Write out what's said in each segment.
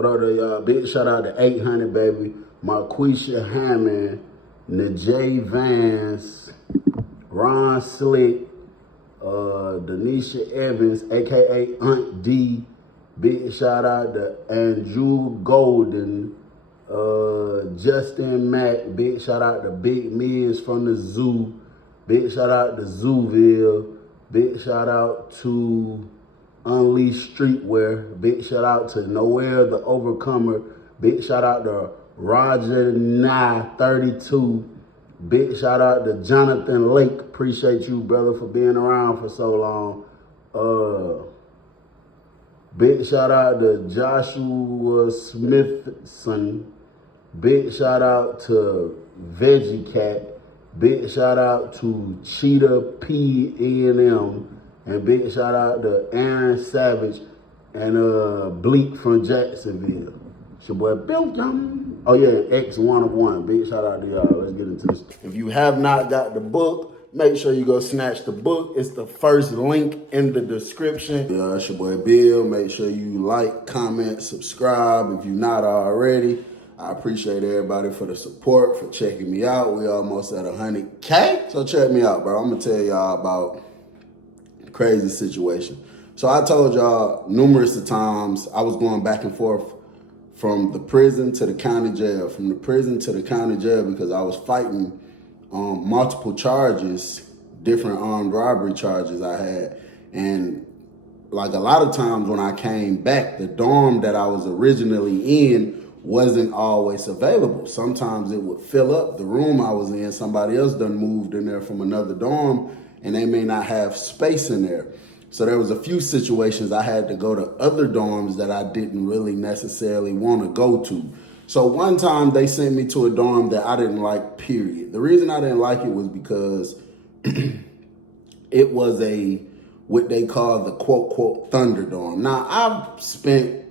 What up, y'all? Big shout out to 800, baby. Marquisha Hammond, Najee Vance, Ron Slick, Denisha Evans, a.k.a. Aunt D. Big shout out to Andrew Golden, Justin Mack. Big shout out to Big Miz from the Zoo. Big shout out to Zooville. Big shout out to Unleashed Streetwear. Big shout out to Noel the Overcomer. Big shout out to Roger Nye 32. Big shout out to Jonathan Lake. Appreciate you, brother, for being around for so long. Big shout out to Joshua Smithson. Big shout out to Veggie Cat. Big shout out to Cheetah P.E.N.M. And big shout out to Aaron Savage and Bleak from Jacksonville. It's your boy Bill. Oh yeah, X1 of 1. Big shout out to y'all. Let's get into this. If you have not got the book, make sure you go snatch the book. It's the first link in the description. It's your boy Bill. Make sure you like, comment, subscribe if you're not already. I appreciate everybody for the support, for checking me out. We almost at 100K. So check me out, bro. I'm gonna tell y'all about a crazy situation. So I told y'all numerous of times I was going back and forth from the prison to the county jail, from the prison to the county jail, because I was fighting multiple charges, different armed robbery charges I had. And like a lot of times when I came back, the dorm that I was originally in wasn't always available. Sometimes it would fill up. The room I was in, somebody else done moved in there from another dorm, and they may not have space in there. So there was a few situations I had to go to other dorms that I didn't really necessarily want to go to. So one time they sent me to a dorm that I didn't like, period. The reason I didn't like it was because it was what they call the quote, quote, Thunderdome. Now, I've spent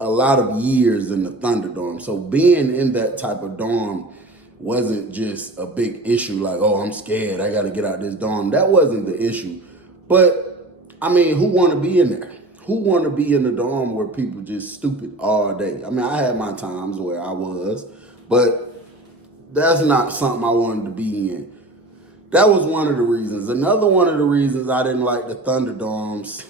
a lot of years in the Thunderdome. So being in that type of dorm wasn't just a big issue like, oh, I'm scared, I got to get out this dorm. That wasn't the issue. But, I mean, who want to be in there? Who want to be in the dorm where people just stupid all day? I mean, I had my times where I was, but that's not something I wanted to be in. That was one of the reasons. Another one of the reasons I didn't like the Thunderdomes,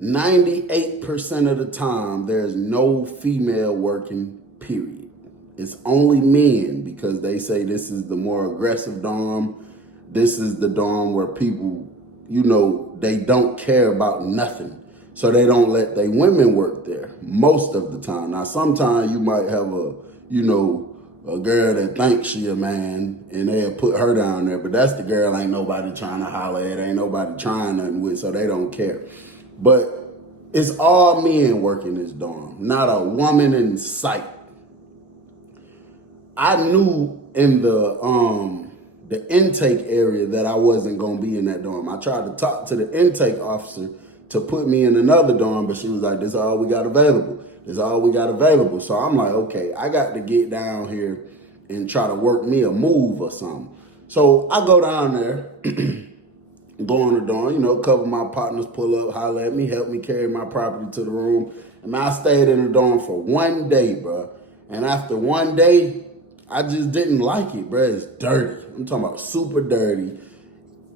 98% of the time, there's no female working, period. It's only men, because they say this is the more aggressive dorm. This is the dorm where people, they don't care about nothing. So they don't let their women work there most of the time. Now, sometimes you might have a girl that thinks she a man and they'll put her down there, but that's the girl ain't nobody trying to holler at, ain't nobody trying nothing with, so they don't care. But it's all men working this dorm, not a woman in sight. I knew in the intake area that I wasn't going to be in that dorm. I tried to talk to the intake officer to put me in another dorm, but she was like, this is all we got available. This is all we got available. So I'm like, okay, I got to get down here and try to work me a move or something. So I go down there, go in the dorm, a couple of my partners pull up, holler at me, help me carry my property to the room. And I stayed in the dorm for 1 day, bro. And after 1 day, I just didn't like it, bro. It's dirty. I'm talking about super dirty.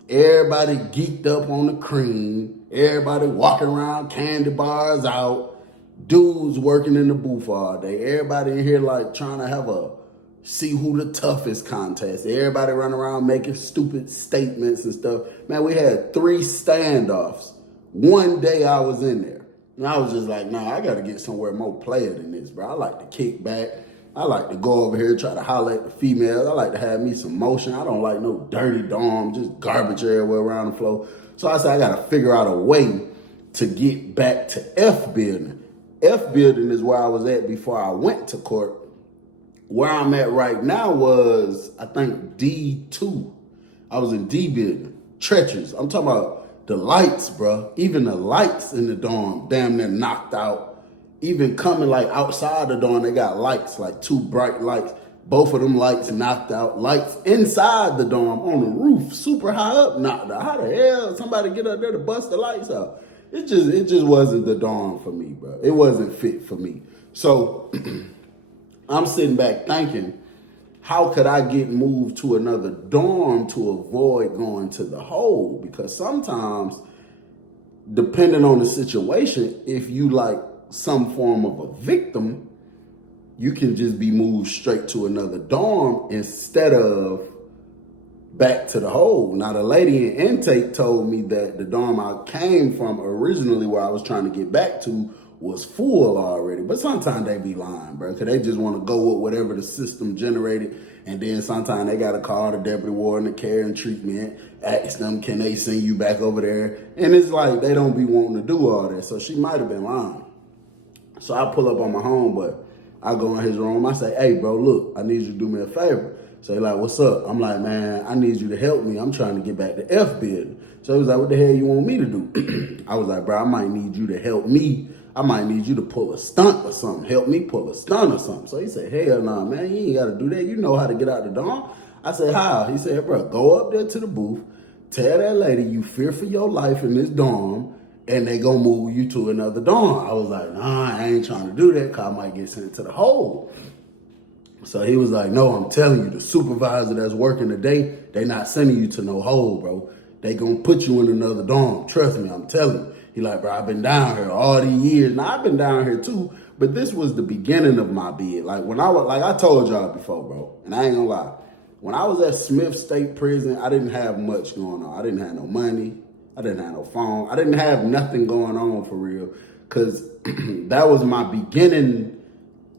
Everybody geeked up on the cream. Everybody walking around, candy bars out. Dudes working in the booth all day. Everybody in here like trying to have a see who the toughest contest. Everybody running around making stupid statements and stuff. Man, we had 3 standoffs. 1 day I was in there. And I was just like, nah, I got to get somewhere more player than this, bro. I like to kick back. I like to go over here, try to holler at the females. I like to have me some motion. I don't like no dirty dorm, just garbage everywhere around the floor. So I said, I got to figure out a way to get back to F building. F building is where I was at before I went to court. Where I'm at right now was, I think, D2. I was in D building. Treacherous. I'm talking about the lights, bro. Even the lights in the dorm, damn near knocked out. Even coming like outside the dorm, they got lights, like 2 bright lights. Both of them lights knocked out. Lights inside the dorm on the roof, super high up, knocked out. How the hell somebody get up there to bust the lights out? it just wasn't the dorm for me, bro. It wasn't fit for me. So I'm sitting back thinking, how could I get moved to another dorm to avoid going to the hole? Because sometimes, depending on the situation, if you like some form of a victim, you can just be moved straight to another dorm instead of back to the hole. Now, the lady in intake told me that the dorm I came from originally, where I was trying to get back to, was full already. But sometimes they be lying, bro, because they just want to go with whatever the system generated. And then sometimes they got to call the deputy warden, the care and treatment, ask them, can they send you back over there? And it's like they don't be wanting to do all that. So she might have been lying. So I pull up on my homeboy. I go in his room. I say, hey, bro, look, I need you to do me a favor. So he like, what's up? I'm like, man, I need you to help me. I'm trying to get back to F building. So he was like, what the hell you want me to do? I was like, bro, I might need you to help me. I might need you to pull a stunt or something. Help me pull a stunt or something. So he said, hell nah, man, you ain't got to do that. You know how to get out the dorm. I said, how? He said, bro, go up there to the booth. Tell that lady you fear for your life in this dorm, and they gonna move you to another dorm. I was like, nah, I ain't trying to do that because I might get sent to the hole. So he was like, no, I'm telling you, the supervisor that's working today, they not sending you to no hole, bro. They gonna put you in another dorm. Trust me, I'm telling you. He like, bro, I've been down here all these years. Now, I've been down here too, but this was the beginning of my bid. Like, when I was, like I told y'all before, bro, and I ain't gonna lie. When I was at Smith State Prison, I didn't have much going on. I didn't have no money. I didn't have no phone. I didn't have nothing going on for real, because that was my beginning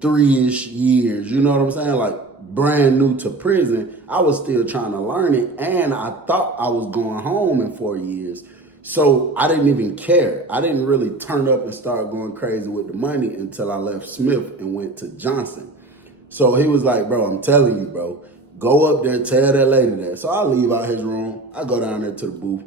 3-ish years. You know what I'm saying? Like, brand new to prison. I was still trying to learn it, and I thought I was going home in 4 years. So I didn't even care. I didn't really turn up and start going crazy with the money until I left Smith and went to Johnson. So he was like, bro, I'm telling you, bro, go up there, tell that lady that. So I leave out his room. I go down there to the booth.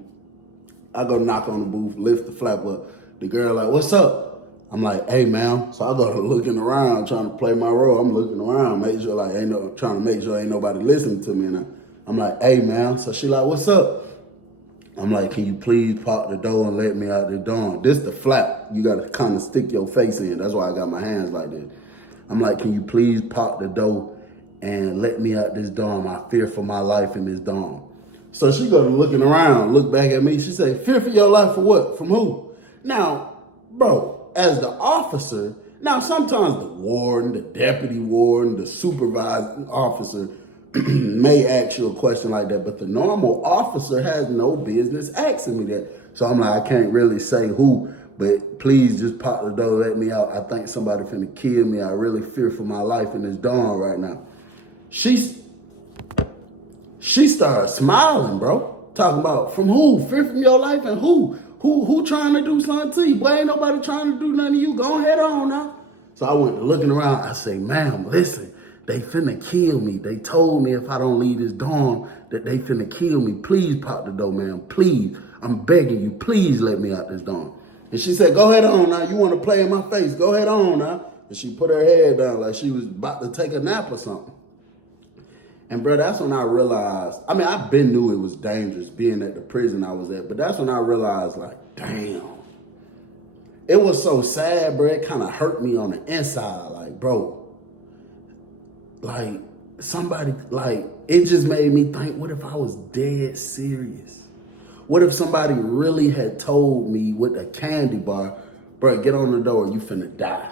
I go knock on the booth, lift the flap up. The girl like, what's up? I'm like, hey, ma'am. So I go looking around, trying to play my role. I'm looking around, make sure like trying to make sure ain't nobody listening to me. And I'm like, hey, ma'am. So she like, what's up? I'm like, can you please pop the door and let me out the dorm? This the flap. You got to kind of stick your face in. That's why I got my hands like this. I'm like, can you please pop the door and let me out this dorm? I fear for my life in this dorm. So she goes looking around, look back at me. She said, fear for your life for what? From who? Now, bro, as the officer, now sometimes the warden, the deputy warden, the supervising officer may ask you a question like that, but the normal officer has no business asking me that. So I'm like, I can't really say who, but please just pop the door, let me out. I think somebody finna kill me. I really fear for my life in this dorm right now. She started smiling, bro. Talking about from who? Fear from your life and who? Who trying to do something to you? Boy, ain't nobody trying to do nothing to you. Go ahead on now. So I went looking around. I say, ma'am, listen. They finna kill me. They told me if I don't leave this dorm that they finna kill me. Please pop the door, ma'am. Please. I'm begging you. Please let me out this dorm. And she said, go ahead on now. You want to play in my face? Go ahead on now. And she put her head down like she was about to take a nap or something. And bro, that's when I realized, I mean, I've been knew it was dangerous being at the prison I was at, but that's when I realized like, damn. It was so sad, bro. It kind of hurt me on the inside. Like, bro, like somebody, like it just made me think, what if I was dead serious? What if somebody really had told me with a candy bar, bro, get on the door, you finna die.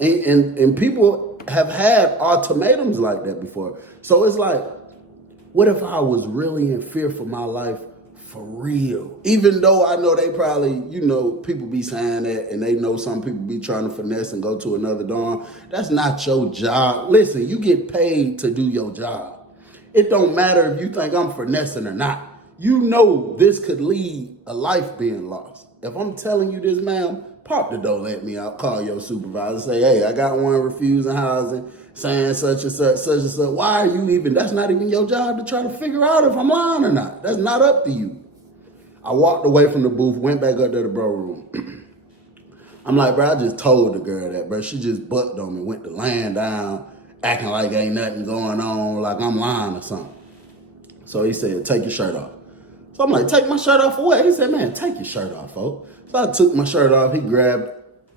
And people have had ultimatums like that before. So it's like, what if I was really in fear for my life for real? Even though I know they probably, you know, people be saying that and they know some people be trying to finesse and go to another dorm. That's not your job. Listen, you get paid to do your job. It don't matter if you think I'm finessing or not. You know this could lead a life being lost. If I'm telling you this, ma'am, pop the door, let me out, call your supervisor, say, hey, I got one refusing housing, saying such and such, such and such. Why are you even, that's not even your job to try to figure out if I'm lying or not. That's not up to you. I walked away from the booth, went back up to the bro room. I'm like, bro, I just told the girl that, bro. She just bucked on me, went to laying down, acting like ain't nothing going on, like I'm lying or something. So he said, take your shirt off. So I'm like, take my shirt off for what? He said, man, take your shirt off, folks. So I took my shirt off. He grabbed,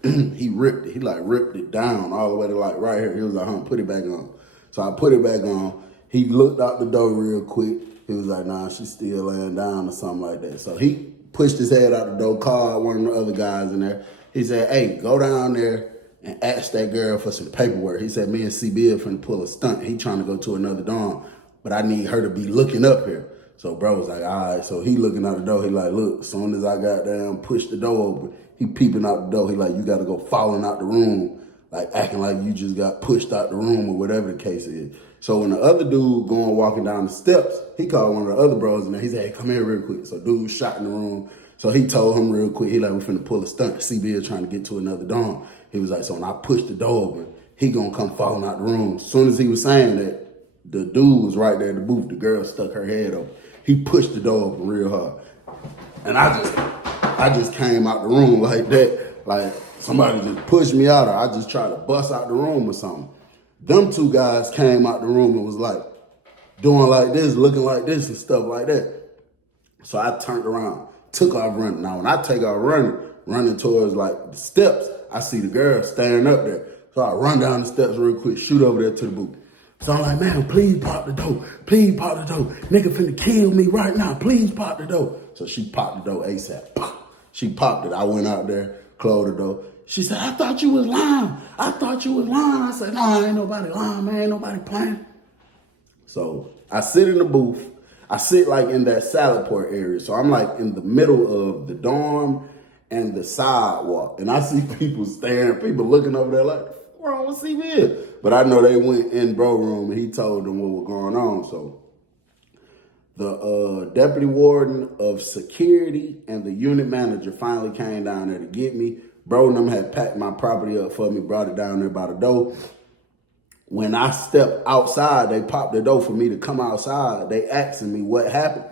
he ripped it. He like ripped it down all the way to like right here. He was like, put it back on. So I put it back on. He looked out the door real quick. He was like, nah, she's still laying down or something like that. So he pushed his head out the door, called one of the other guys in there. He said, hey, go down there and ask that girl for some paperwork. He said, me and CB are finna pull a stunt. He trying to go to another dorm, but I need her to be looking up here. So bro was like, all right. So he looking out the door. He like, look, as soon as I got down, pushed the door open, he peeping out the door. He like, you got to go falling out the room, like acting like you just got pushed out the room or whatever the case is. So when the other dude going walking down the steps, he called one of the other bros in there. He said, hey, come here real quick. So dude shot in the room. So he told him real quick, he like, we finna pull a stunt. CB trying to get to another dorm. He was like, so when I push the door open, he gonna come falling out the room. As soon as he was saying that, the dude was right there in the booth. The girl stuck her head open. He pushed the door open real hard. And I just came out the room like that. Like somebody just pushed me out, or I just tried to bust out the room or something. Them two guys came out the room and was like doing like this, looking like this and stuff like that. So I turned around, took off running. Now when I take off running towards like the steps, I see the girl standing up there. So I run down the steps real quick, shoot over there to the booth. So I'm like, man, please pop the door. Please pop the door. Nigga finna kill me right now. Please pop the door. So she popped the door ASAP. Pop. She popped it. I went out there, closed the door. She said, I thought you was lying. I thought you was lying. I said, no, ain't nobody lying, man. Ain't nobody playing. So I sit in the booth. I sit like in that salad port area. So I'm like in the middle of the dorm and the sidewalk. And I see people staring, people looking over there like, what's wrong with CB? But I know they went in bro room and he told them what was going on. So the deputy warden of security and the unit manager finally came down there to get me. Bro and them had packed my property up for me, brought it down there by the door. When I stepped outside, they popped the door for me to come outside. They asking me what happened.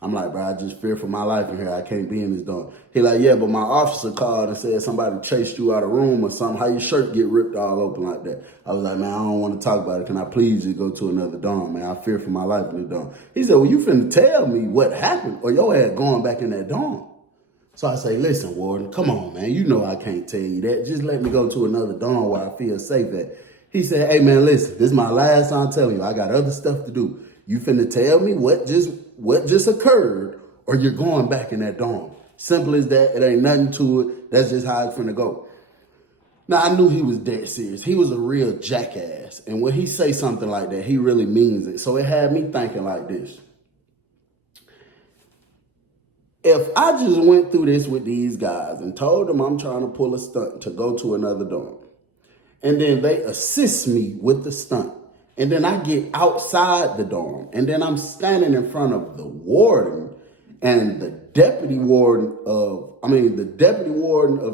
I'm like, bro, I just fear for my life in here. I can't be in this dorm. He like, yeah, but my officer called and said somebody chased you out of room or something. How your shirt get ripped all open like that? I was like, man, I don't want to talk about it. Can I please just go to another dorm, man? I fear for my life in this dorm. He said, well, you finna tell me what happened or your ass going back in that dorm. So I say, listen, warden, come on, man. You know I can't tell you that. Just let me go to another dorm where I feel safe at. He said, hey, man, listen, this is my last time telling you. I got other stuff to do. You finna tell me what just occurred or you're going back in that dorm. Simple as that. It ain't nothing to it. That's just how it's finna go. Now, I knew he was dead serious. He was a real jackass. And when he say something like that, he really means it. So it had me thinking like this. If I just went through this with these guys and told them I'm trying to pull a stunt to go to another dorm, and then they assist me with the stunt, and then I get outside the dorm, and then I'm standing in front of the warden and the deputy warden of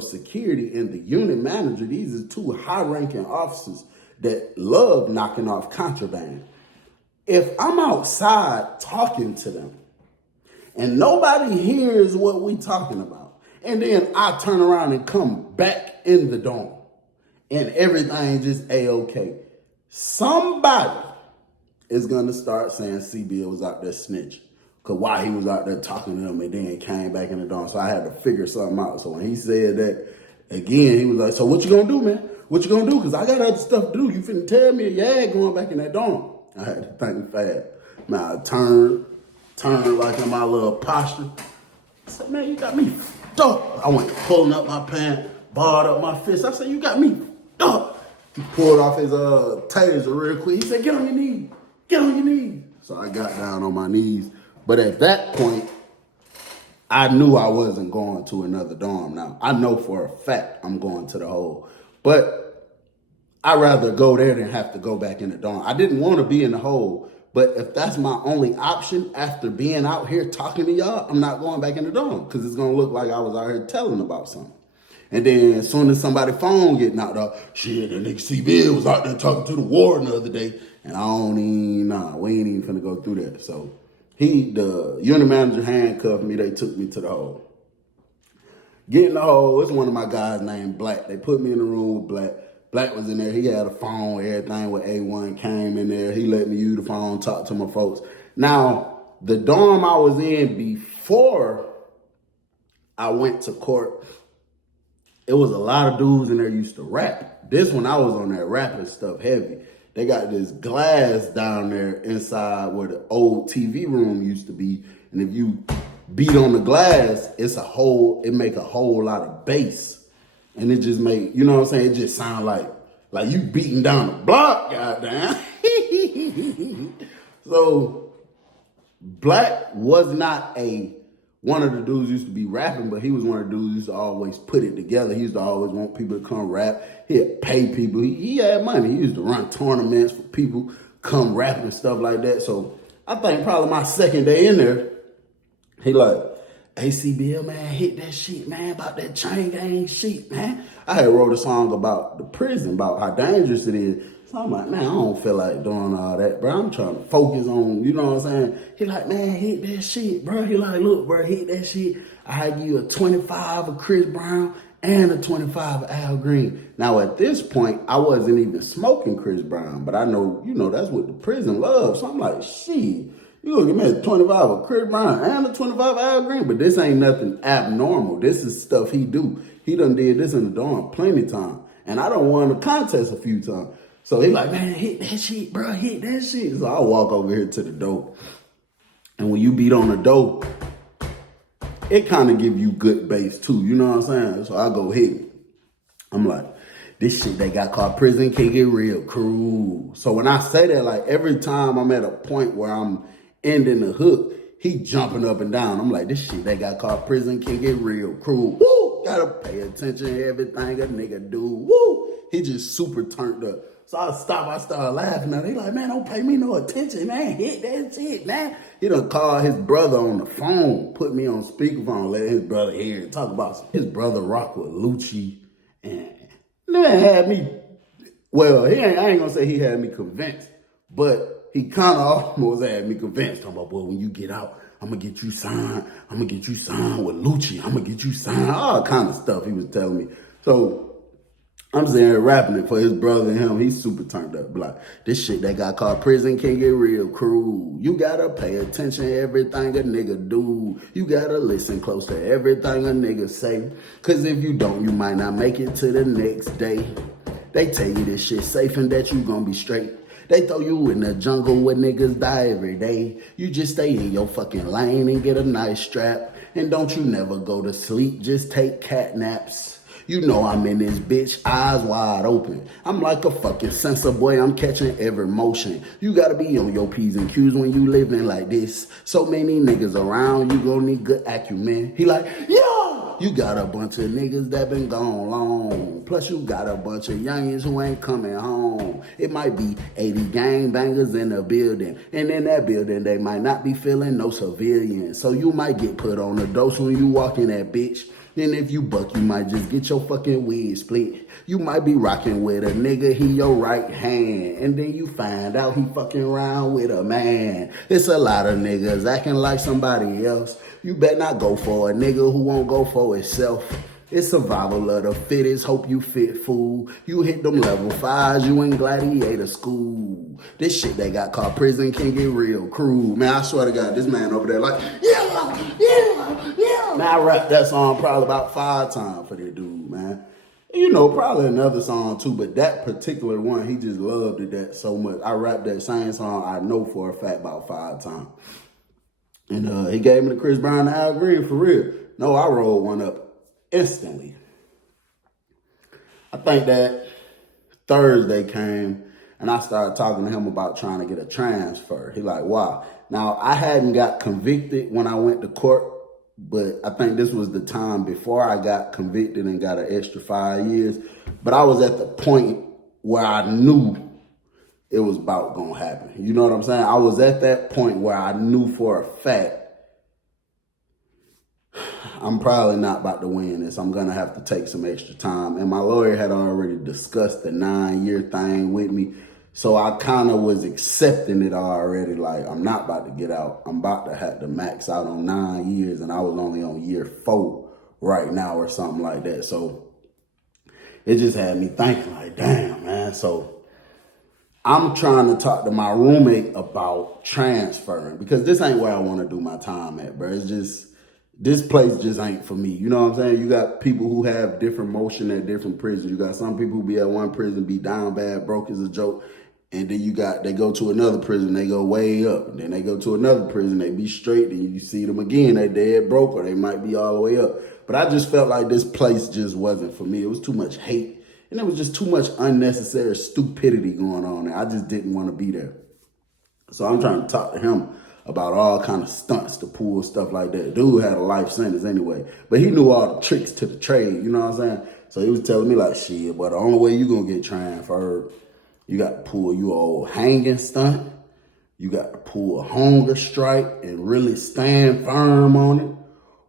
security and the unit manager. These are two high-ranking officers that love knocking off contraband. If I'm outside talking to them and nobody hears what we talking about, and then I turn around and come back in the dorm and everything just A-okay, somebody is going to start saying CB was out there snitching. Because why he was out there talking to them and then came back in the dorm. So I had to figure something out. So when he said that, again, he was like, so what you going to do, man? What you going to do? Because I got other stuff to do. You finna tell me, yeah, going back in that dorm. I had to think fast. Now I turned like in my little posture. I said, man, you got me f***ed up. I went pulling up my pants, barred up my fist. I said, you got me f***ed up. He pulled off his taser real quick. He said, get on your knees. Get on your knees. So I got down on my knees. But at that point, I knew I wasn't going to another dorm. Now, I know for a fact I'm going to the hole. But I'd rather go there than have to go back in the dorm. I didn't want to be in the hole. But if that's my only option after being out here talking to y'all, I'm not going back in the dorm because it's going to look like I was out here telling about something. And then as soon as somebody's phone get knocked off, shit, the nigga CB was out there talking to the warden the other day. And we ain't even finna go through that. So the unit manager handcuffed me. They took me to the hole. Get in the hole. It's one of my guys named Black. They put me in the room with Black. Black was in there. He had a phone, everything with A1 came in there. He let me use the phone, talk to my folks. Now, the dorm I was in before I went to court. It was a lot of dudes in there used to rap. This one, I was on that rapping stuff heavy. They got this glass down there inside where the old TV room used to be. And if you beat on the glass, it make a whole lot of bass. And it just make, you know what I'm saying? It just sound like you beating down the block, goddamn. So Black was not one of the dudes used to be rapping, but he was one of the dudes who used to always put it together. He used to always want people to come rap. He'd pay people. He had money. He used to run tournaments for people, come rap and stuff like that. So I think probably my second day in there, he like, ACBL, man, hit that shit, man, about that chain gang shit, man. I had wrote a song about the prison, about how dangerous it is. So I'm like, man, I don't feel like doing all that, bro. I'm trying to focus on, you know what I'm saying? He like, man, hit that shit, bro. He like, look, bro, hit that shit. I give you a 25 of Chris Brown and a 25 of Al Green. Now, at this point, I wasn't even smoking Chris Brown, but I know, that's what the prison loves. So I'm like, shit, you gonna give me a 25 of Chris Brown and a 25 of Al Green? But this ain't nothing abnormal. This is stuff he do. He done did this in the dorm plenty of time. And I done won the contest a few times. So he like, man, hit that shit, bro, hit that shit. So I walk over here to the door. And when you beat on the door, it kind of give you good bass too, you know what I'm saying? So I go hit it. I'm like, this shit they got called prison can get real cruel. So when I say that, like every time I'm at a point where I'm ending the hook, he jumping up and down. I'm like, this shit they got called prison can get real cruel. Woo! Gotta pay attention to everything a nigga do. Woo! He just super turned up. So I started laughing at him. He like, man, don't pay me no attention, man. Hit that shit, man. He done called his brother on the phone, put me on speakerphone, let his brother hear and talk about his brother rock with Lucci. And man had me, well, I ain't gonna say he had me convinced, but he kind of almost had me convinced. Talking about, boy, when you get out, I'm gonna get you signed. I'm gonna get you signed with Lucci. I'm gonna get you signed. All kind of stuff he was telling me. So I'm sitting here rapping it for his brother and him. He's super turned up. Like, this shit that got called prison can get real cruel. You gotta pay attention to everything a nigga do. You gotta listen close to everything a nigga say. Cause if you don't, you might not make it to the next day. They tell you this shit safe and that you gonna be straight. They throw you in the jungle where niggas die every day. You just stay in your fucking lane and get a nice strap. And don't you never go to sleep, just take cat naps. You know I'm in this bitch, eyes wide open. I'm like a fucking sensor boy, I'm catching every motion. You gotta be on your P's and Q's when you living like this. So many niggas around, you gon' need good acumen. He like, yo! You got a bunch of niggas that been gone long. Plus you got a bunch of youngins who ain't coming home. It might be 80 gang bangers in the building. And in that building, they might not be feeling no civilians. So you might get put on a dose when you walk in that bitch. And if you buck, you might just get your fucking wig split. You might be rocking with a nigga, he your right hand. And then you find out he fucking around with a man. It's a lot of niggas acting like somebody else. You better not go for a nigga who won't go for himself. It's survival of the fittest, hope you fit, fool. You hit them level 5s, you in gladiator school. This shit they got called prison can get real cruel. Man, I swear to God, this man over there like, yeah. Man, I rapped that song probably about 5 times for that dude, man. You know, probably another song too, but that particular one, he just loved it that so much. I rapped that same song, I know for a fact, about 5 times. And he gave me the Chris Brown and Al Green for real. No, I rolled one up instantly. I think that Thursday came and I started talking to him about trying to get a transfer. He like, wow. Now, I hadn't got convicted when I went to court, but I think this was the time before I got convicted and got an extra 5 years. But I was at the point where I knew it was about gonna happen. You know what I'm saying? I was at that point where I knew for a fact I'm probably not about to win this. I'm going to have to take some extra time. And my lawyer had already discussed the 9-year thing with me. So I kind of was accepting it already. Like, I'm not about to get out. I'm about to have to max out on 9 years. And I was only on year 4 right now or something like that. So it just had me thinking like, damn, man. So I'm trying to talk to my roommate about transferring because this ain't where I want to do my time at, bro. It's just, this place just ain't for me. You know what I'm saying? You got people who have different motion at different prisons. You got some people who be at one prison, be down bad, broke as a joke. And then they go to another prison, they go way up. And then they go to another prison, they be straight. Then you see them again, they dead broke, or they might be all the way up. But I just felt like this place just wasn't for me. It was too much hate. And there was just too much unnecessary stupidity going on there. I just didn't want to be there. So I'm trying to talk to him about all kind of stunts to pull, stuff like that. Dude had a life sentence anyway. But he knew all the tricks to the trade, you know what I'm saying? So he was telling me like, shit, but the only way you going to get transferred, you got to pull your old hanging stunt. You got to pull a hunger strike and really stand firm on it.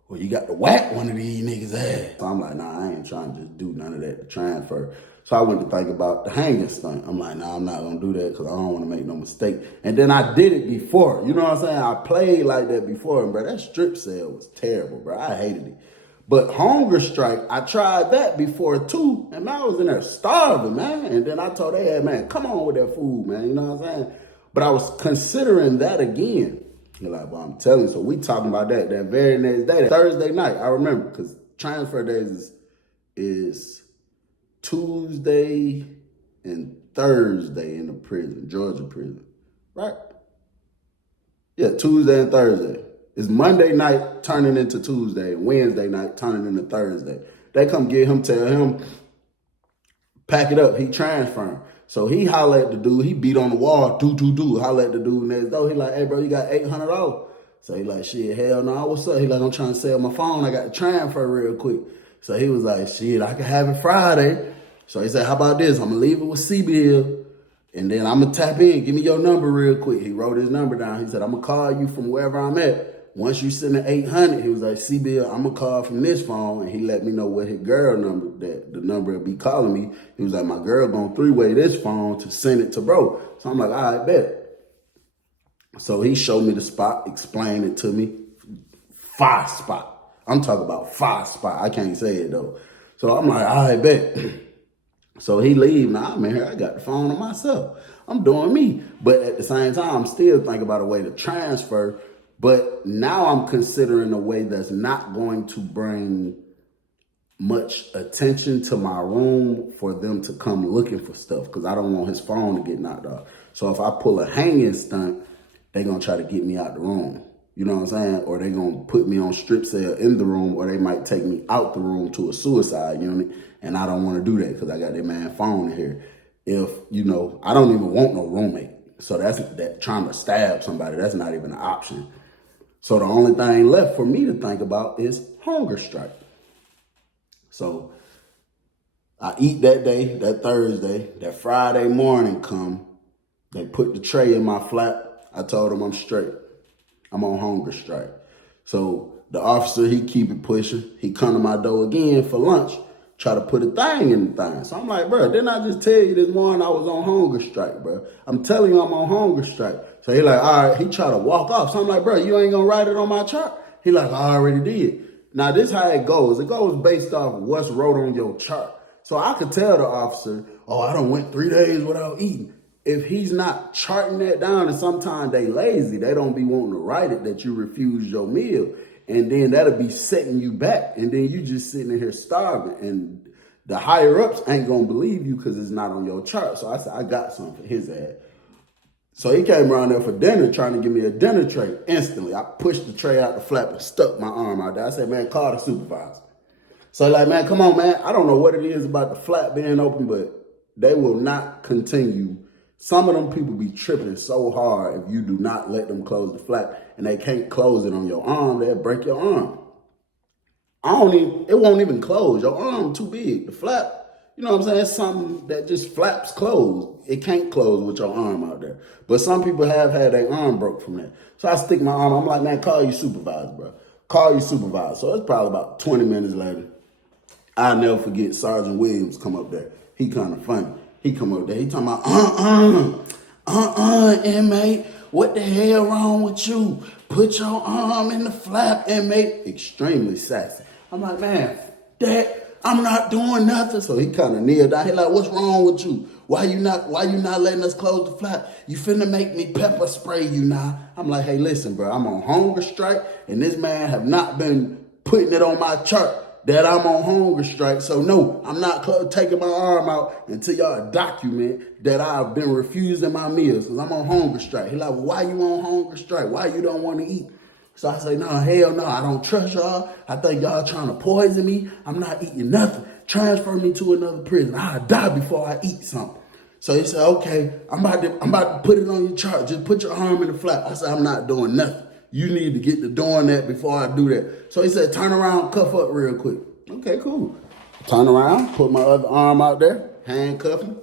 Or you got to whack one of these niggas' ass. So I'm like, nah, I ain't trying to just do none of that to transfer. So I went to think about the hanging stunt. I'm like, nah, I'm not going to do that because I don't want to make no mistake. And then I did it before. You know what I'm saying? I played like that before. And, bro, that strip cell was terrible, bro. I hated it. But hunger strike, I tried that before, too. And I was in there starving, man. And then I told they had, man, come on with that food, man. You know what I'm saying? But I was considering that again. You're like, well, I'm telling you. So we talking about that very next day. Thursday night, I remember, because transfer days is Tuesday and Thursday in the prison, Georgia prison, right? Yeah, Tuesday and Thursday. It's Monday night turning into Tuesday, and Wednesday night turning into Thursday. They come get him, tell him, pack it up, he transferring. So he holler at the dude, he beat on the wall, holler at the dude next door. He like, hey bro, you got $800? So he like, shit, hell no, what's up? He like, I'm trying to sell my phone, I got to transfer real quick. So he was like, shit, I can have it Friday. So he said, how about this? I'm going to leave it with C-Bill, and then I'm going to tap in. Give me your number real quick. He wrote his number down. He said, I'm going to call you from wherever I'm at. Once you send the 800, he was like, C-Bill, I'm going to call from this phone. And he let me know what his girl number, that the number would be calling me. He was like, my girl going to three-way this phone to send it to bro. So I'm like, all right, bet. So he showed me the spot, explained it to me. Fire spot. I'm talking about fire spot. I can't say it, though. So I'm like, all right, bet. So he leave. Now I'm in here. I got the phone on myself. I'm doing me. But at the same time, I'm still thinking about a way to transfer. But now I'm considering a way that's not going to bring much attention to my room for them to come looking for stuff, because I don't want his phone to get knocked off. So if I pull a hanging stunt, they're going to try to get me out the room. You know what I'm saying? Or they're going to put me on strip cell in the room, or they might take me out the room to a suicide unit. And I don't want to do that because I got that man phone in here. If, you know, I don't even want no roommate. So that's that trying to stab somebody. That's not even an option. So the only thing left for me to think about is hunger strike. So I eat that day, that Thursday, that Friday morning come, they put the tray in my flap. I told them I'm straight. I'm on hunger strike. So the officer, he keep it pushing. He come to my door again for lunch, try to put a thing in the thing. So I'm like, bro, didn't I just tell you this morning I was on hunger strike, bro? I'm telling you I'm on hunger strike. So he like, all right, he try to walk off. So I'm like, bro, you ain't gonna write it on my chart? He like, I already did. Now this how it goes. It goes based off what's wrote on your chart. So I could tell the officer, oh, I done went 3 days without eating. If he's not charting that down, and sometimes they lazy, they don't be wanting to write it that you refused your meal. And then that'll be setting you back. And then you just sitting in here starving. And the higher ups ain't gonna believe you because it's not on your chart. So I said, I got something for his ass. So he came around there for dinner, trying to give me a dinner tray. Instantly, I pushed the tray out the flap and stuck my arm out there. I said, man, call the supervisor. So like, man, come on, man. I don't know what it is about the flap being open, but they will not continue. Some of them people be tripping so hard if you do not let them close the flap, and they can't close it on your arm, they'll break your arm. It won't even close. Your arm too big. The flap, you know what I'm saying? It's something that just flaps closed. It can't close with your arm out there. But some people have had their arm broke from that. So I stick my arm. I'm like, man, call your supervisor, bro. Call your supervisor. So it's probably about 20 minutes later. I'll never forget Sergeant Williams come up there. He kind of funny. He come up there. He talking about, inmate. What the hell wrong with you? Put your arm in the flap, inmate. Extremely sassy. I'm like, man, that. I'm not doing nothing. So he kind of kneeled down. He like, what's wrong with you? Why you not letting us close the flat? You finna make me pepper spray you now. I'm like, hey, listen, bro, I'm on hunger strike, and this man have not been putting it on my chart that I'm on hunger strike. So no, I'm not taking my arm out until y'all document that I've been refusing my meals because I'm on hunger strike. He like, well, why you on hunger strike? Why you don't want to eat? So I say, no, hell no, I don't trust y'all. I think y'all trying to poison me. I'm not eating nothing. Transfer me to another prison. I'll die before I eat something. So he said, okay, I'm about to put it on your chart. Just put your arm in the flap. I said, I'm not doing nothing. You need to get to doing that before I do that. So he said, turn around, cuff up real quick. Okay, cool. Turn around, put my other arm out there, handcuff him,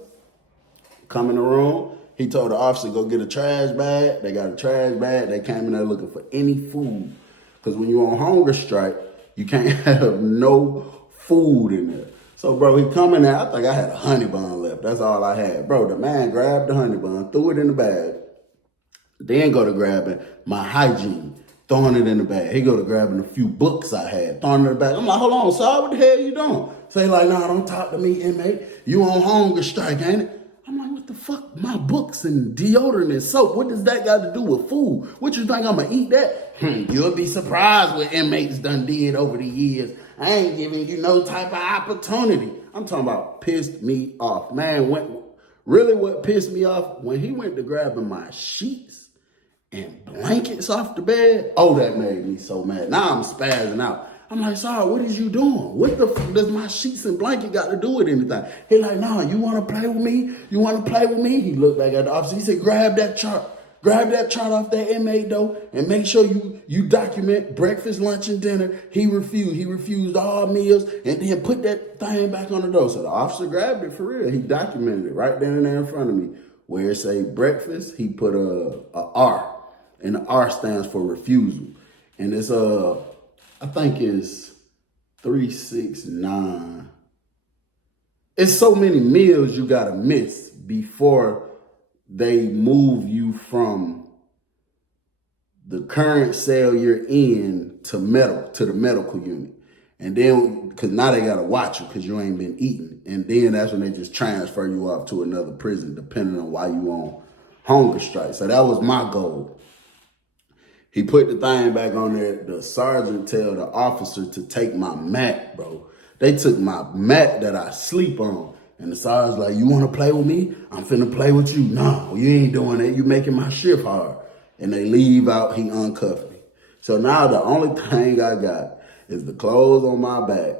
come in the room. He told the officer, go get a trash bag. They got a trash bag. They came in there looking for any food. Because when you're on hunger strike, you can't have no food in there. So, bro, he come in there. I think I had a honey bun left. That's all I had. Bro, the man grabbed the honey bun, threw it in the bag, then go to grabbing my hygiene, throwing it in the bag. He go to grabbing a few books I had, throwing it in the bag. I'm like, hold on, sir, what the hell you doing? Say like, nah, don't talk to me, inmate. You on hunger strike, ain't it? I'm like, what the fuck? My books and deodorant and soap, what does that got to do with food? What you think, I'm going to eat that? You'll be surprised what inmates done did over the years. I ain't giving you no type of opportunity. I'm talking about pissed me off. Man, what pissed me off, when he went to grabbing my sheets and blankets off the bed, oh, that made me so mad. Now I'm spazzing out. I'm like, sorry, what is you doing? What the fuck does my sheets and blanket got to do with anything? He like, nah, you want to play with me? You want to play with me? He looked back at the officer. He said, grab that chart. Grab that chart off that inmate, though, and make sure you document breakfast, lunch, and dinner. He refused. He refused all meals, and then put that thing back on the door. So the officer grabbed it for real. He documented it right then and there in front of me. Where it say breakfast, he put a R, and the R stands for refusal. And it's I think it's 369. It's so many meals you gotta miss before they move you from the current cell you're in to the medical unit. And then, because now they gotta watch you because you ain't been eating. And then that's when they just transfer you off to another prison, depending on why you on hunger strike. So that was my goal. He put the thing back on there. The sergeant tell the officer to take my mat, bro. They took my mat that I sleep on. And the sergeant's like, you want to play with me? I'm finna play with you. No, you ain't doing it. You making my shift hard. And they leave out. He uncuffed me. So now the only thing I got is the clothes on my back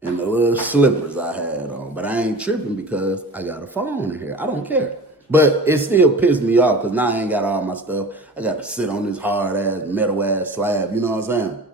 and the little slippers I had on. But I ain't tripping because I got a phone in here. I don't care. But it still pissed me off because now I ain't got all my stuff. I got to sit on this hard-ass, metal-ass slab. You know what I'm saying?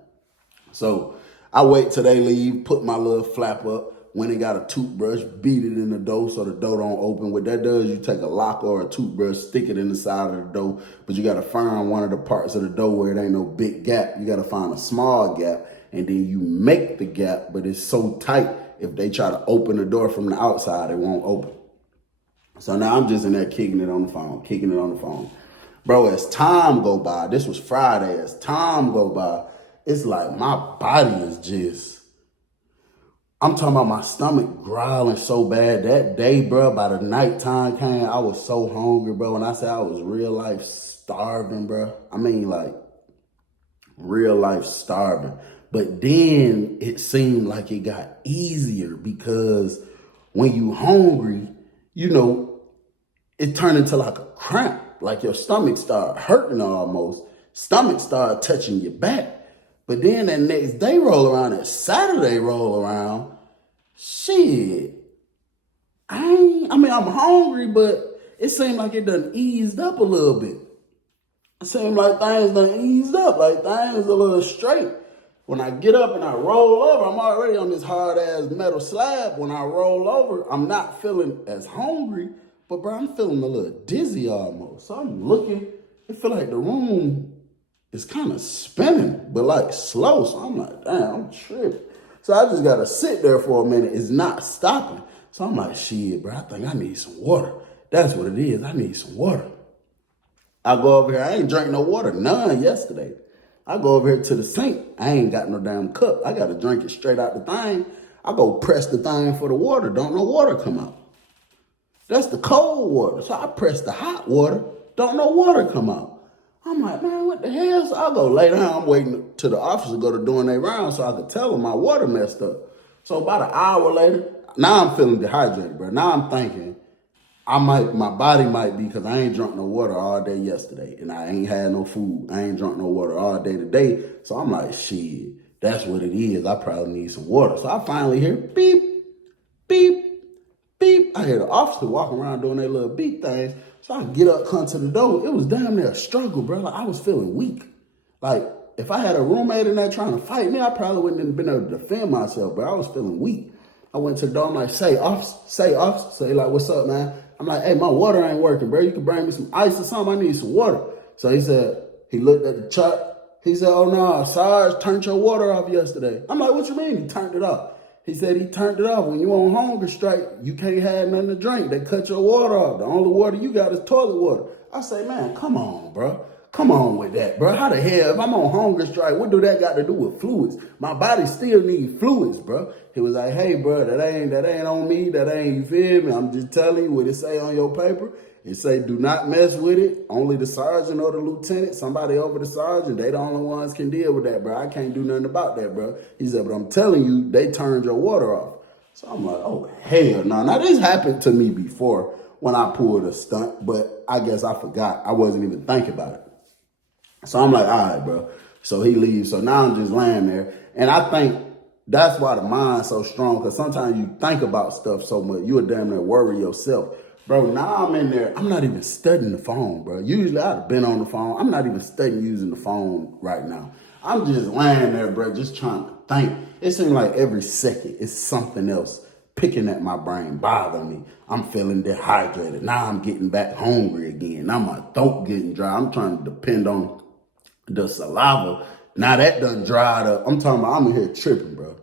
So I wait till they leave, put my little flap up. When they got a toothbrush, beat it in the door so the door don't open. What that does, you take a lock or a toothbrush, stick it in the side of the door, but you got to find one of the parts of the door where it ain't no big gap. You got to find a small gap, and then you make the gap, but it's so tight, if they try to open the door from the outside, it won't open. So now I'm just in there kicking it on the phone. Bro, as time go by, this was Friday, as time go by, it's like my body is just, I'm talking about my stomach growling so bad. That day, bro, by the nighttime came, I was so hungry, bro. When I say I was real life starving, bro, I mean like real life starving. But then it seemed like it got easier because when you hungry, you know, it turned into like a cramp. Like your stomach start hurting almost. Stomach start touching your back. But then that next day roll around, that Saturday roll around, shit, I'm hungry, but it seemed like it done eased up a little bit. It seemed like things done eased up, like things a little straight. When I get up and I roll over, I'm already on this hard-ass metal slab. When I roll over, I'm not feeling as hungry, but bro, I'm feeling a little dizzy almost. So I'm looking, it feel like the room is kind of spinning, but like slow. So I'm like, damn, I'm tripping. So I just got to sit there for a minute. It's not stopping. So I'm like, shit, bro, I think I need some water. That's what it is. I need some water. I go over here. I ain't drink no water, none yesterday. I go over here to the sink. I ain't got no damn cup. I got to drink it straight out the thing. I go press the thing for the water, don't no water come out. That's the cold water. So I press the hot water, don't no water come out. I'm like, man, what the hell? So I go lay down, I'm waiting till the officer go to doing their round so I could tell them my water messed up. So about an hour later, now I'm feeling dehydrated, bro. Now I'm thinking, my body might be, because I ain't drunk no water all day yesterday, and I ain't had no food. I ain't drunk no water all day today. So I'm like, shit, that's what it is. I probably need some water. So I finally hear beep, beep, beep. I hear the officer walking around doing their little beep things. So I get up, come to the door. It was damn near a struggle, bro. Like, I was feeling weak. Like, if I had a roommate in there trying to fight me, I probably wouldn't have been able to defend myself, bro. I was feeling weak. I went to the door. I'm like, say, officer. Say, like, what's up, man? I'm like, hey, my water ain't working, bro. You can bring me some ice or something. I need some water. So he said, he looked at the chart. He said, oh, no, Sarge turned your water off yesterday. I'm like, what you mean he turned it off? He said he turned it off. When you on hunger strike, you can't have nothing to drink. They cut your water off. The only water you got is toilet water. I say, man, come on, bro. Come on with that, bro. How the hell, if I'm on hunger strike, what do that got to do with fluids? My body still needs fluids, bro. He was like, hey, bro, that ain't on me. That ain't, you feel me? I'm just telling you what it say on your paper. It say, do not mess with it. Only the sergeant or the lieutenant, somebody over the sergeant, they the only ones can deal with that, bro. I can't do nothing about that, bro. He said, but I'm telling you, they turned your water off. So I'm like, oh, hell no. Now, this happened to me before when I pulled a stunt, but I guess I forgot. I wasn't even thinking about it. So I'm like, all right, bro. So he leaves. So now I'm just laying there. And I think that's why the mind's so strong, because sometimes you think about stuff so much, you would damn near worry yourself. Bro, now I'm in there. I'm not even studying the phone, bro. Usually I'd have been on the phone. I'm not even studying using the phone right now. I'm just laying there, bro, just trying to think. It seems like every second it's something else picking at my brain, bothering me. I'm feeling dehydrated. Now I'm getting back hungry again. Now my throat getting dry. I'm trying to depend on the saliva. Now that done dried up. I'm talking about, I'm in here tripping, bro.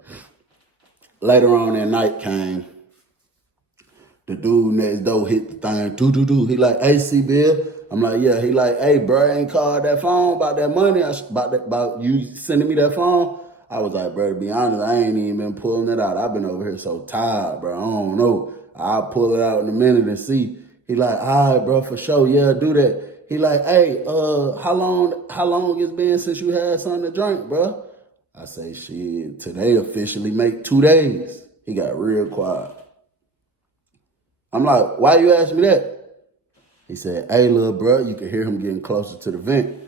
Later on that night came. The dude next door hit the thing. Do. He like, hey, C-Bill. I'm like, yeah. He like, hey, bro, I ain't called that phone about that money. About you sending me that phone. I was like, bro, to be honest, I ain't even been pulling it out. I've been over here so tired, bro. I don't know. I'll pull it out in a minute and see. He like, all right, bro, for sure. Yeah, do that. He like, hey, how long it's been since you had something to drink, bro? I say, shit, today officially make 2 days. He got real quiet. I'm like, why you asking me that? He said, hey, little bro, you can hear him getting closer to the vent.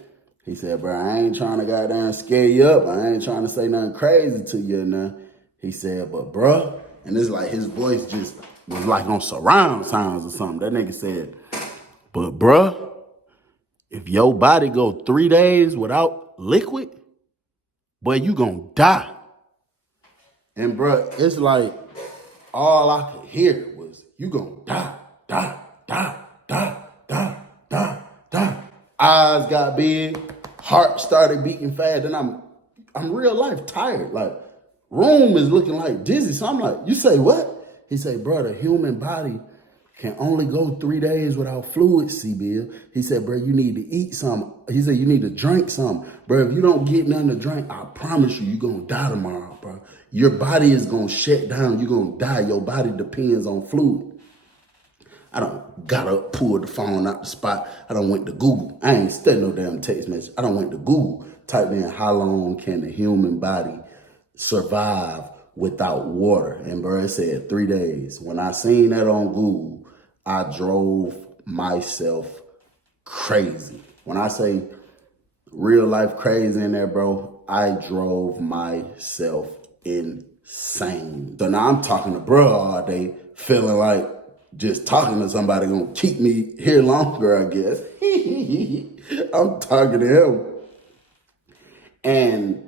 He said, bro, I ain't trying to goddamn scare you up. I ain't trying to say nothing crazy to you or nothing. He said, but bro, and it's like his voice just was like on surround sounds or something. That nigga said, but bro, if your body go 3 days without liquid, boy, you gonna die. And bro, it's like all I could hear was, you gonna die. Eyes got big, heart started beating fast, and I'm real life tired. Like, room is looking like dizzy. So I'm like, you say what? He say, bro, the human body can only go 3 days without fluids, C-Bill. He said, bro, you need to eat something. He said, you need to drink something. Bro, if you don't get nothing to drink, I promise you're going to die tomorrow, bro. Your body is going to shut down. You're going to die. Your body depends on fluid. I done got up, pulled the phone out the spot. I done went to Google. I ain't studying no damn text message. I done went to Google, typed in how long can the human body survive without water. And bro, it said 3 days. When I seen that on Google, I drove myself crazy. When I say real life crazy in there, bro, I drove myself insane. So now I'm talking to bro all day, feeling like just talking to somebody gonna keep me here longer, I guess. I'm talking to him. And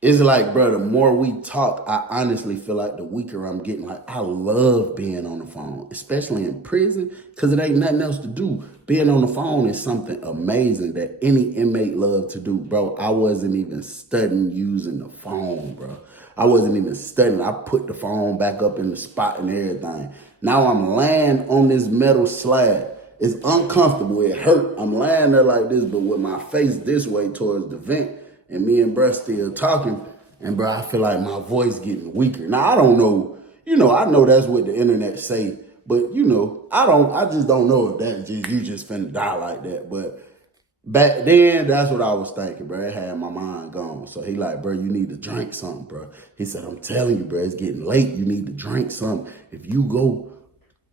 it's like, bro, the more we talk, I honestly feel like the weaker I'm getting. Like, I love being on the phone, especially in prison, because it ain't nothing else to do. Being on the phone is something amazing that any inmate love to do. Bro, I wasn't even studying using the phone, bro. I wasn't even studying. I put the phone back up in the spot and everything. Now I'm laying on this metal slab. It's uncomfortable. It hurt. I'm laying there like this, but with my face this way towards the vent. And me and bruh still talking. And bro, I feel like my voice getting weaker. Now I don't know, I know that's what the internet say, but I just don't know if that you just finna die like that. But back then, that's what I was thinking, bro. It had my mind gone. So he like, bro, you need to drink something, bro. He said, I'm telling you, bro, it's getting late. You need to drink something. If you go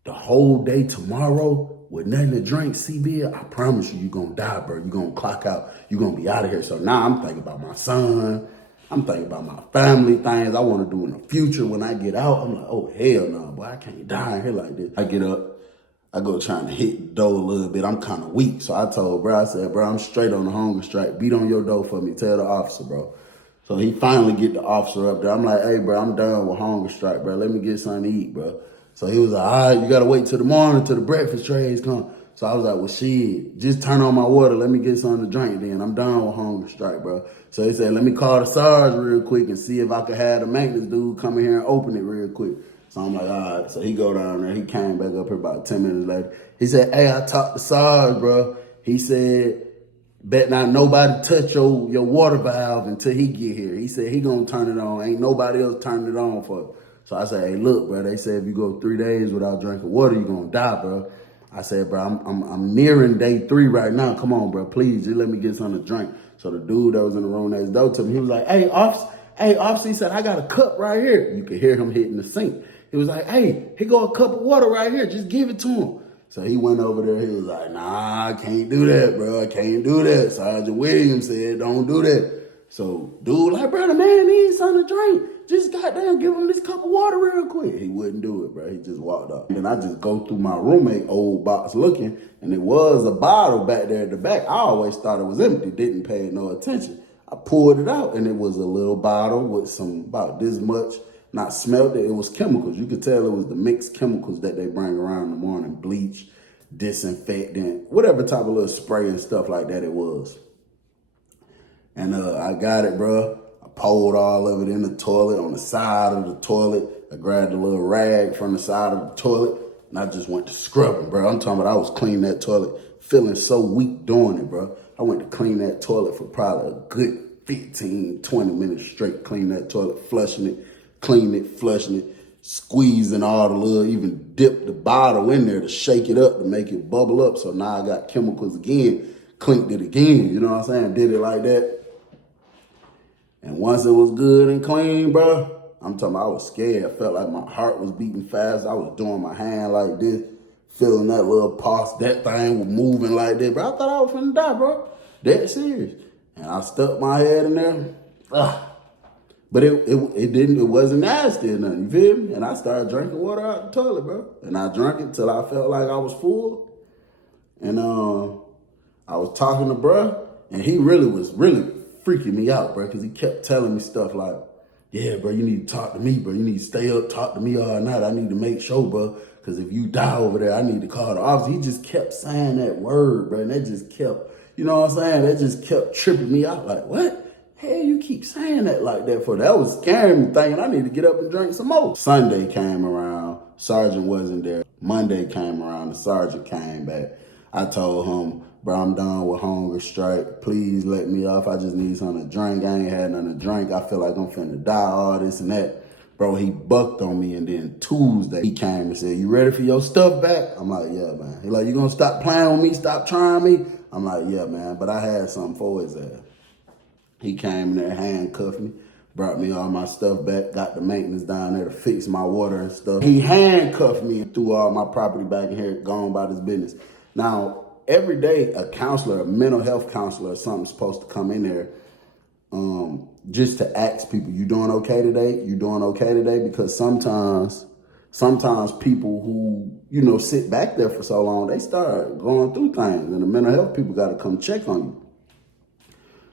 the whole day tomorrow with nothing to drink, CB, I promise you, you're going to die, bro. You're going to clock out. You're going to be out of here. So now I'm thinking about my son. I'm thinking about my family things I want to do in the future when I get out. I'm like, oh, hell no, boy, I can't die in here like this. I get up. I go trying to hit the door a little bit. I'm kind of weak. So I told bro, I said, bro, I'm straight on the hunger strike. Beat on your door for me. Tell the officer, bro. So he finally get the officer up there. I'm like, hey, bro, I'm done with hunger strike, bro. Let me get something to eat, bro. So he was like, all right, you got to wait till the morning till the breakfast trays come. So I was like, well, shit, just turn on my water. Let me get something to drink then. I'm done with hunger strike, bro. So he said, let me call the Sarge real quick and see if I could have the maintenance dude come in here and open it real quick. So I'm like, all right. So he go down there. He came back up here about 10 minutes later. He said, hey, I talked to Sarge, bro. He said, bet not nobody touch your water valve until he get here. He said he gonna turn it on. Ain't nobody else turning it on for it. So I said, hey, look, bro, they said if you go 3 days without drinking water, you're gonna die, bro. I said, bro, I'm nearing day 3 right now. Come on, bro, please, just let me get something to drink. So the dude that was in the room next door to me, he was like, hey, officer, he said, I got a cup right here. You could hear him hitting the sink. He was like, hey, here go a cup of water right here. Just give it to him. So he went over there. He was like, nah, I can't do that, bro. I can't do that. Sergeant Williams said, don't do that. So dude like, bro, the man needs something to drink. Just goddamn give him this cup of water real quick. He wouldn't do it, bro. He just walked up. And then I just go through my roommate old box looking, and it was a bottle back there at the back. I always thought it was empty, didn't pay no attention. I pulled it out, and it was a little bottle with some about this much. Not smelled it, it was chemicals. You could tell it was the mixed chemicals that they bring around in the morning. Bleach, disinfectant, whatever type of little spray and stuff like that it was. And I got it, bro. I poured all of it in the toilet, on the side of the toilet. I grabbed a little rag from the side of the toilet, and I just went to scrubbing, bro. I'm talking about I was cleaning that toilet, feeling so weak doing it, bro. I went to clean that toilet for probably a good 15, 20 minutes straight, clean that toilet, flushing it, cleaning it, flushing it, squeezing all the little, even dip the bottle in there to shake it up to make it bubble up. So now I got chemicals again, clinked it again, you know what I'm saying? Did it like that. And once it was good and clean, bro, I'm talking about I was scared. I felt like my heart was beating fast. I was doing my hand like this, feeling that little pulse. That thing was moving like that, bro. I thought I was finna die, bro. That serious. And I stuck my head in there. But it wasn't nasty or nothing, you feel me? And I started drinking water out the toilet, bro. And I drank it till I felt like I was full. And I was talking to bro, and he was really freaking me out, bro, because he kept telling me stuff like, yeah, bro, you need to talk to me, bro. You need to stay up, talk to me all night. I need to make sure, bro, because if you die over there, I need to call the officer. He just kept saying that word, bro, and that just kept, you know what I'm saying? That just kept tripping me out like, what? Hell, you keep saying that like that for? That was scaring me, thinking I need to get up and drink some more. Sunday came around, sergeant wasn't there. Monday came around, the sergeant came back. I told him, bro, I'm done with hunger strike. Please let me off. I just need something to drink. I ain't had nothing to drink. I feel like I'm finna die, all this and that. Bro, he bucked on me, and then Tuesday, he came and said, you ready for your stuff back? I'm like, yeah, man. He like, you gonna stop playing with me, stop trying me? I'm like, yeah, man, but I had something for his ass. He came in there, handcuffed me, brought me all my stuff back, got the maintenance down there to fix my water and stuff. He handcuffed me and threw all my property back in here, gone about his business. Now, every day, a counselor, a mental health counselor or something is supposed to come in there just to ask people, you doing okay today? You doing okay today? Because sometimes people who, you know, sit back there for so long, they start going through things, and the mental health people got to come check on you.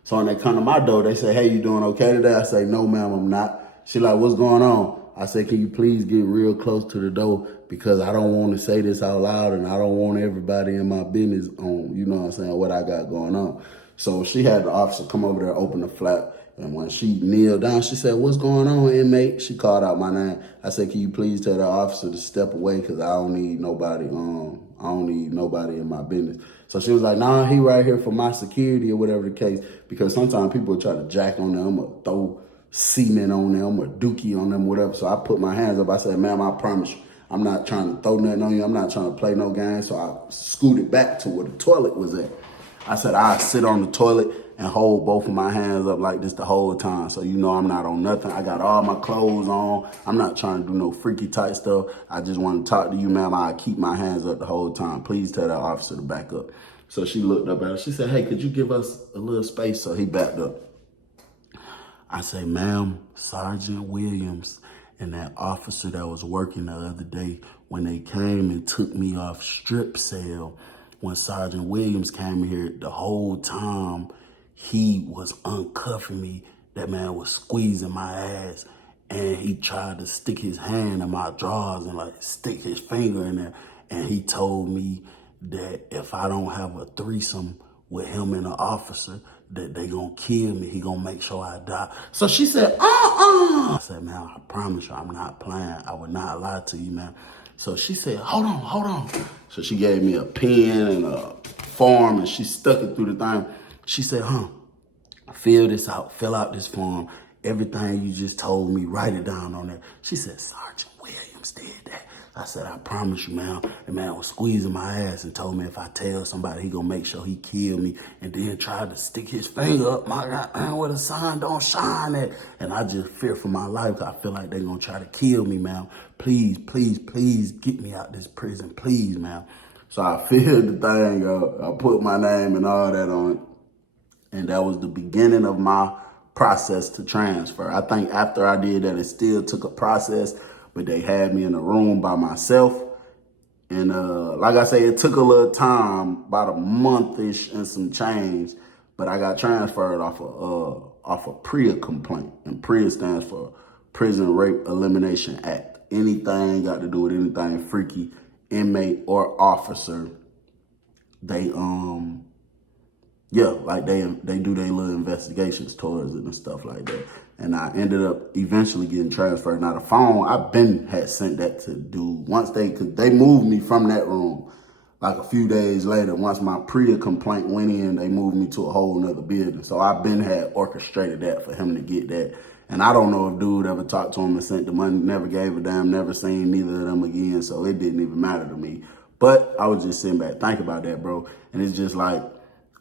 So when they come to my door, they say, hey, you doing okay today? I say, no, ma'am, I'm not. She like, what's going on? I say, can you please get real close to the door, because I don't want to say this out loud, and I don't want everybody in my business on, you know what I'm saying, what I got going on. So she had the officer come over there, open the flap, and when she kneeled down, she said, what's going on, inmate? She called out my name. I said, can you please tell the officer to step away, because I don't need nobody in my business. So she was like, nah, he right here for my security or whatever the case, because sometimes people try to jack on them or semen on them or dookie on them, whatever. So I put my hands up. I said, ma'am, I promise you, I'm not trying to throw nothing on you. I'm not trying to play no games. So I scooted back to where the toilet was at. I said, I sit on the toilet and hold both of my hands up like this the whole time. So you know I'm not on nothing. I got all my clothes on. I'm not trying to do no freaky type stuff. I just want to talk to you, ma'am. I keep my hands up the whole time. Please tell that officer to back up. So she looked up at her. She said, hey, could you give us a little space? So he backed up. I say, ma'am, Sergeant Williams and that officer that was working the other day, when they came and took me off strip sale, when Sergeant Williams came here, the whole time he was uncuffing me, that man was squeezing my ass, and he tried to stick his hand in my drawers and like stick his finger in there. And he told me that if I don't have a threesome with him and the officer, that they gonna kill me. He gonna make sure I die. So she said, I said, man, I promise you, I'm not playing. I would not lie to you, man. So she said, hold on. So she gave me a pen and a form and she stuck it through the thing. She said, fill this out, fill out this form. Everything you just told me, write it down on there. She said, Sergeant Williams did that. I said, I promise you, ma'am. The man was squeezing my ass and told me if I tell somebody, he gonna make sure he kill me, and then tried to stick his finger up my God, where the sun don't shine at. And I just fear for my life, because I feel like they're gonna try to kill me, ma'am. Please get me out this prison, please, ma'am. So I filled the thing up. I put my name and all that on it. And that was the beginning of my process to transfer. I think after I did that, it still took a process, but they had me in a room by myself. And like I say, it took a little time, about a month-ish and some change, but I got transferred off a PREA complaint. And PREA stands for Prison Rape Elimination Act. Anything got to do with anything freaky, inmate or officer, they they do their little investigations towards it and stuff like that. And I ended up eventually getting transferred. Now the phone, had sent that to dude once cause they moved me from that room. Like a few days later, once my PREA complaint went in, they moved me to a whole nother building. So had orchestrated that for him to get that. And I don't know if dude ever talked to him and sent the money, never gave a damn, never seen neither of them again. So it didn't even matter to me. But I was just sitting back, think about that, bro. And it's just like,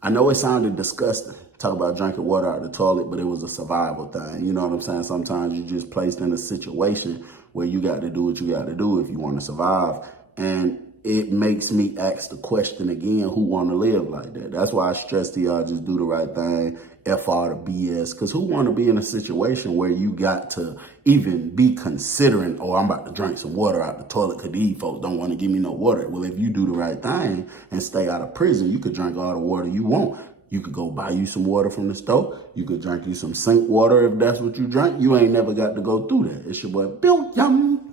I know it sounded disgusting, talk about drinking water out of the toilet, but it was a survival thing. You know what I'm saying? Sometimes you're just placed in a situation where you got to do what you got to do if you want to survive. And it makes me ask the question again, who want to live like that? That's why I stress to y'all, just do the right thing, F all the BS. Because who want to be in a situation where you got to even be considering, oh, I'm about to drink some water out the toilet because these folks don't want to give me no water. Well, if you do the right thing and stay out of prison, you could drink all the water you want. You could go buy you some water from the store. You could drink you some sink water if that's what you drink. You ain't never got to go through that. It's your boy, Bill Young.